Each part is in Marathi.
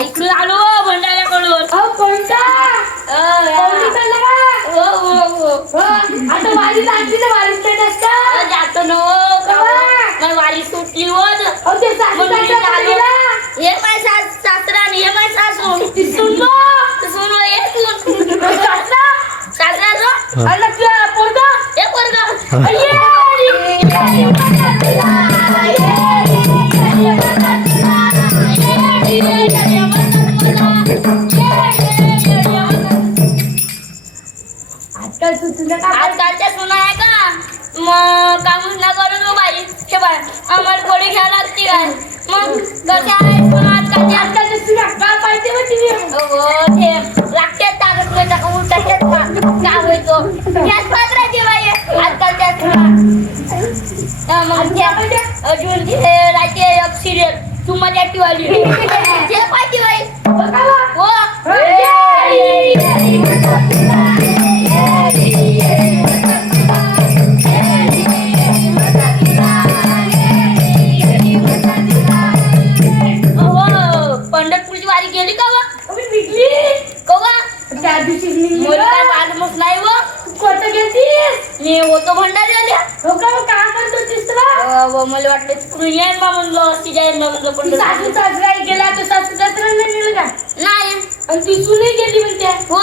इकडून आलो भंडाऱ्याकडून. कोणता आता वारी जायची ना, वारीत नाही नसतं जातो ना मग वारी सुटली होत. हे माय सासरा आणि हे माय सासू सुन हे सासरा पोरगा हे पोरगा आजकालच्या सुना आहे का मग कामच ना करून हो बाई. हे बाय आम्हाला थोडी घ्यायला लागते काय मग कशा आहे सुना आजकालच्या सुना काय पाहिजे मग तिने ते लागते ताकद नाही टाका उलटाच्याच का होतो त्याच पात्राची बाई आजकालच्या सुना. मग त्या अजून ते राहते एक सिरियल तुम्हाला वाली ते पाहिजे बाई हो पंढरपूरची वारी गेली का निघली कवा त्या दिवशी मालूमच नाही व कोणतं गेलतीस. मी होतो भंडारी आल्या हो का काय करत होतीस तुला मला वाटलं तिकडून येईन मा म्हणलं ती जाईल ना म्हणलं पण सासू सासरा गेला तर सासू सासरा नाही का नाही आणि ती सुनही गेली म्हणते हो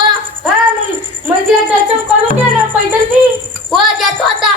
हा मग मंदिरात दर्शन करून घ्या ना पैदल ती हो जातो आता